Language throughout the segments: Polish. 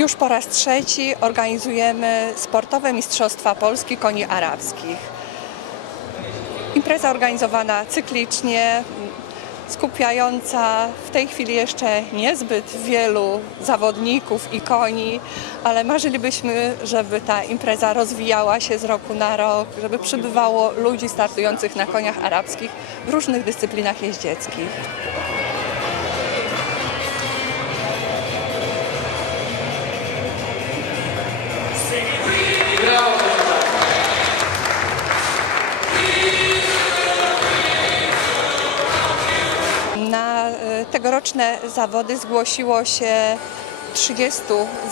Już po raz trzeci organizujemy sportowe Mistrzostwa Polski Koni Arabskich. Impreza organizowana cyklicznie, skupiająca w tej chwili jeszcze niezbyt wielu zawodników i koni, ale marzylibyśmy, żeby ta impreza rozwijała się z roku na rok, żeby przybywało ludzi startujących na koniach arabskich w różnych dyscyplinach jeździeckich. Tegoroczne zawody zgłosiło się 30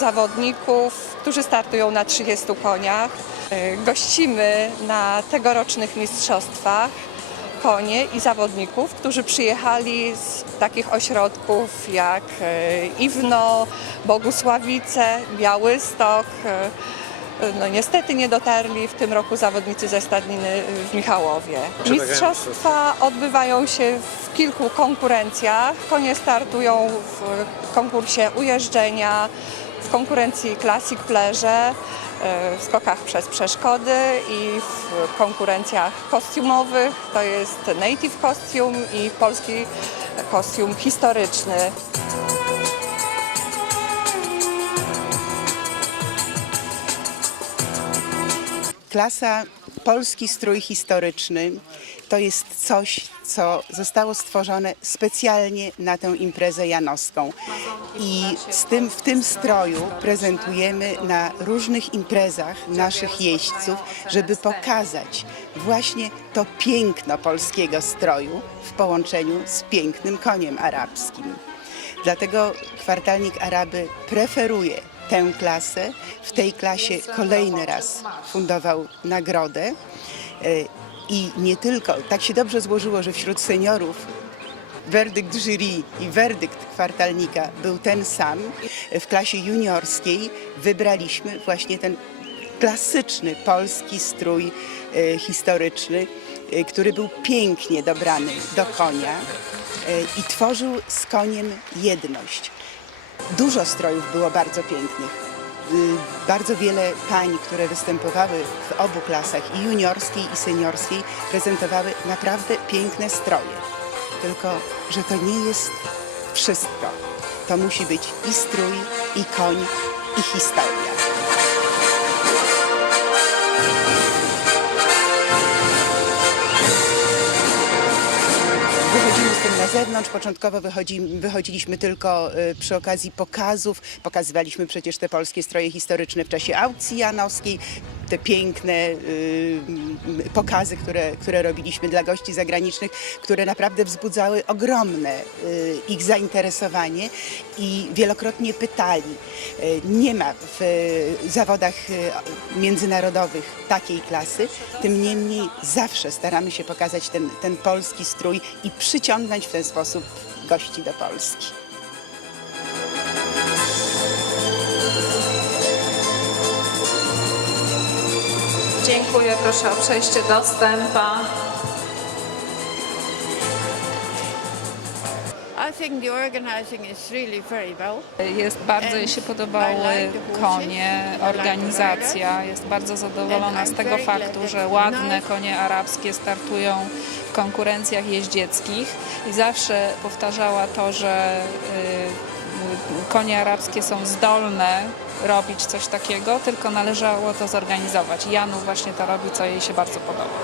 zawodników, którzy startują na 30 koniach. E, Gościmy na tegorocznych mistrzostwach konie i zawodników, którzy przyjechali z takich ośrodków jak e, Iwno, Bogusławice, Białystok. No niestety nie dotarli w tym roku zawodnicy ze Stadniny w Michałowie. Mistrzostwa odbywają się w kilku konkurencjach. Konie startują w konkursie ujeżdżenia, w konkurencji Classic Plerze, w skokach przez przeszkody i w konkurencjach kostiumowych. To jest Native Costume i polski kostium historyczny. Klasa Polski Strój Historyczny to jest coś, co zostało stworzone specjalnie na tę imprezę janowską. I z tym, w tym stroju prezentujemy na różnych imprezach naszych jeźdźców, żeby pokazać właśnie to piękno polskiego stroju w połączeniu z pięknym koniem arabskim. Dlatego kwartalnik Araby preferuje tę klasę. W tej klasie kolejny raz fundował nagrodę. E, I nie tylko, tak się dobrze złożyło, że wśród seniorów werdykt jury i werdykt kwartalnika był ten sam. W klasie juniorskiej wybraliśmy właśnie ten klasyczny polski strój e, historyczny, e, który był pięknie dobrany do konia i tworzył z koniem jedność. Dużo strojów było bardzo pięknych. Y, Bardzo wiele pań, które występowały w obu klasach, i juniorskiej, i seniorskiej, prezentowały naprawdę piękne stroje. Tylko, że to nie jest wszystko. To musi być i strój, i koń, i historia. Zewnątrz. Początkowo wychodzi, wychodziliśmy tylko y, przy okazji pokazów. Pokazywaliśmy przecież te polskie stroje historyczne w czasie aukcji janowskiej. Te piękne y, pokazy, które, które robiliśmy dla gości zagranicznych, które naprawdę wzbudzały ogromne y, ich zainteresowanie i wielokrotnie pytali. Y, Nie ma w zawodach międzynarodowych takiej klasy, tym niemniej zawsze staramy się pokazać ten, ten polski strój i przyciągnąć w ten sposób gości do Polski. Dziękuję, proszę o przejście dostępa. Jest bardzo jej się podobały konie, organizacja. Jest bardzo zadowolona z tego faktu, że ładne konie arabskie startują w konkurencjach jeździeckich i zawsze powtarzała to, że y, konie arabskie są zdolne robić coś takiego, tylko należało to zorganizować. Janu właśnie to robi, co jej się bardzo podoba.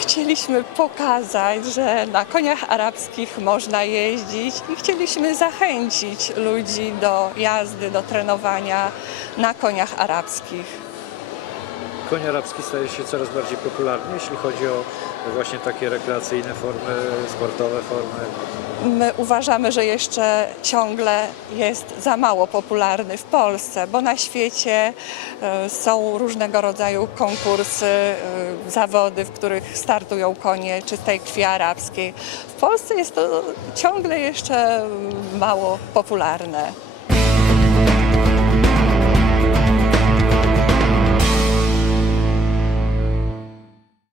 Chcieliśmy pokazać, że na koniach arabskich można jeździć i chcieliśmy zachęcić ludzi do jazdy, do trenowania na koniach arabskich. Koń arabski staje się coraz bardziej popularny, jeśli chodzi o właśnie takie rekreacyjne formy, sportowe formy. My uważamy, że jeszcze ciągle jest za mało popularny w Polsce, bo na świecie e, są różnego rodzaju konkursy, e, zawody, w których startują konie czystej krwi arabskiej. W Polsce jest to ciągle jeszcze mało popularne.